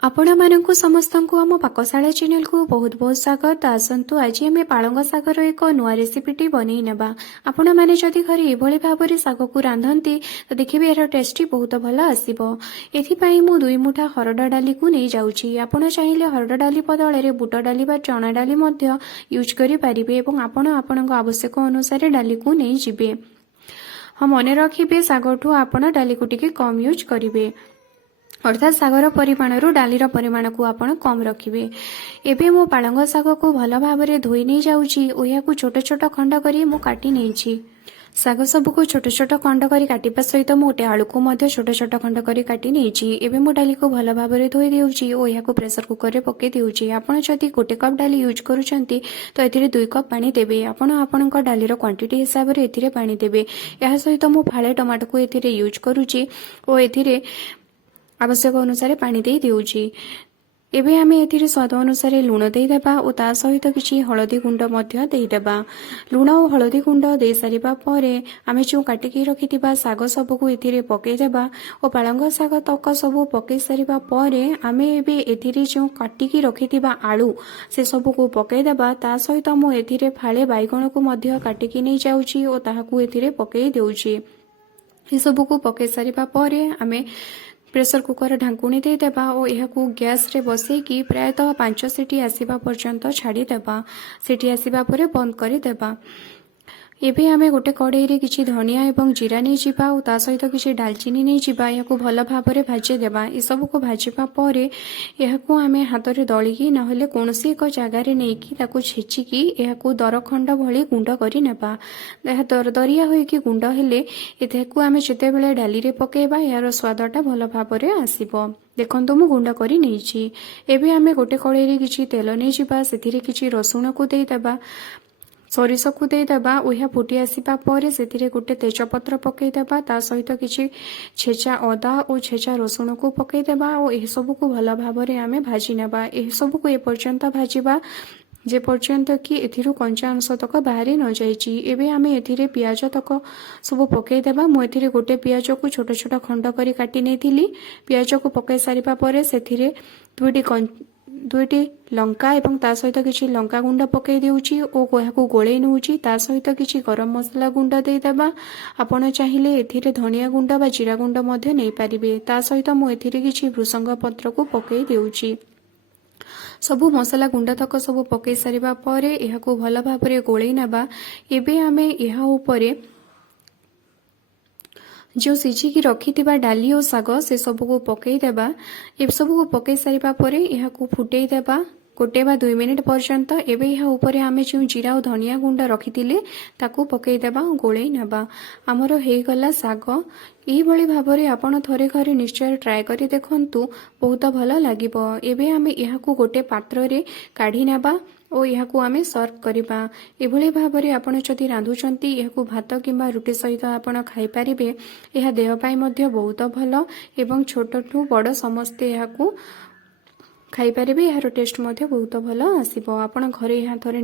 आपण मानकु समस्तंकु आम पाकशाला चैनल को बहुत बहुत स्वागत। आसंतु आज आम पालंग शागर एक नुआ रेसिपीटी बनई नेबा। आपण माने जदि घरे एभली भाबरे शाग को रांधंती तो देखिबे यार टेस्टी बहुत भल आसीबो। एथिपाई मु 2 मुठा हरड डाली को नै जाउची। आपण चाहिले हरड डाली बदले रे बुट डाली बा चना डाली मध्य यूज करि परिबे एवं आपण आपणक आवश्यक अनुसार डाली को नै जिबे। हाँ मन रखिबे शागठू आपण डाली को टिके कम यूज करिवे, अर्थात शागर परिमाण डालीर परिमाण को आपण कम रखिए। एबे मो पालंग शाग को भल भाव धोई नहीं जाऊँगी और या छोट छोट खंड करी मु काटी नहीं। शाग सब को छोट छोट खंड करी काटिबा सहित मु गोटे आलू को मध्य छोट छोट खंड करी काटी नहीं। एबे मो डाली को भल भाव धोई देउची और या प्रेसर कुकर रे पके देउची। आपण जदि गोटे कप डाली यूज करूछंती तो एथिरे 2 कप पानी देबे। आपण आपणक डालीर क्वांटिटी हिसाब रे एथिरे पानी देबे। या सहित मु फाळे टमाटो को एथिरे यूज करूची और एथिरे आवश्यक अनुसार पानी दे देउची। एबे आमे एथिरे स्वाद अनुसार लूण दे देबा और ता सहित किछि हळदी गुंड मध्य दे देबा। लूण और हळदी गुंड दे सारिबा परे आमे जो काटी के रखितिबा शाग सब को एथिरे पके देबा और पालंग शाग तक सब पके सारिबा परे आमे एबे एथिरे जो काटी के रखितिबा आलू से सब को पके देबा। ता सहित मो एथिरे फाळे बाइगण को मध्य काटी के नै जाउची और ताहाकू एथिरे पके देउची। ए सब को पके सारिबा परे आमे प्रेसर कुकर ढांकुणी दे देबा और यह गैस रे बसे कि प्रायतः 5 सीटी आसीबा पर्यंत छाड़ी देबा। सीटी आसीबा परे बंद करि देबा। एबे आमे गोटे कड़ाई रे किछि धनिया एवं जीरा नै जिबा और ता सहित किछि दालचीनी नै जिबा। याकू भल भाबरे भाजी देबा। ए सब को भाजीबा परे याकू आमे हाथ रे दळी कि नहले कोनोसी एक जगह रे नै कि ताकू छेची कि याकू दरखंड भली गुंड करि नेबा। यह दरदरिया होय कि गुंड हेले एथेकू आमे जेते बेले डाली रे पकेबा यार स्वादटा भल भाबरे आसीबो। देखंतु मु गुंड करि नैछि। एबे आमे गोटे कड़ाई रे किछि तेल नै जिबा। सेथिरे किछि रसुण को देई देबा, सोरिष को दे देबा। ओहा फुटी आसीबा परे सेथिरे गोटे तेजपत्र पके देबा। ता सहित किछि छेचा अदा और छेचा रसुण को पके देबा और एह सब को भल भाबरे आमे भाजी नेबा। एह सब को ए पर्यंत भाजीबा जे पर्यंत कि एथिरु कंचा अंश तक बाहरी न जाइछि। एबे आमे एथिरे प्याज तक सब पके देबा। मु एथिरे गोटे प्याज को छोट छोट खंड करी काटी नेथिली। प्याज को पके सारिबा परे सेथिरे दुईटी लंका एवं ता सहित किछि लंका गुंड पके देउची और कोहाकू गोळेई नउची। ता सहित किछि गरम मसला गुंड दे देबा। आपण चाहिले एथिरे धनिया गुंड बा जीरा गुंड मध्ये नै पारिबे। ता सहित मु एथिरे किछि भृसंग पत्र को पके देउची। सबु मसला गुंड तक सब पके सारिबा परे एहाकू भल भाबरे गोळेई नेबा। एबे आमे एहा उपरे जो सिझिकी रखिथिबा डाली और शाग से सब को पकई देबा। ए सब को पकई सारिबा परे एहाकू फुटेई देबा 1 वा 2 मिनिट पर्यंत। एबे एहा ऊपर आमे जो जीरा और धनिया गुंड रखिथिले ताकू पकई देबा और गोळेई नेबा। हमर हेई गला शाग। एही भली भाबरे आपण थरे घरे निश्चय ट्राई करी देखंतु, बहुत भल लागिबो। एबे आमे एहाकू गोटे पात्र रे काढी नेबा और याकू आमे सर्व करिबा। एभली भाबरे आपण जदि रांधुचंती याकू भात किंबा रुटी सहित आपण खाई परिबे। यह देह पाई मध्य बहुत भल एवं छोटठू बड़ समस्ते याकू खाई परिबे। यार टेस्ट मध्य बहुत भल आसीबो। आपण घरे यहाँ थरे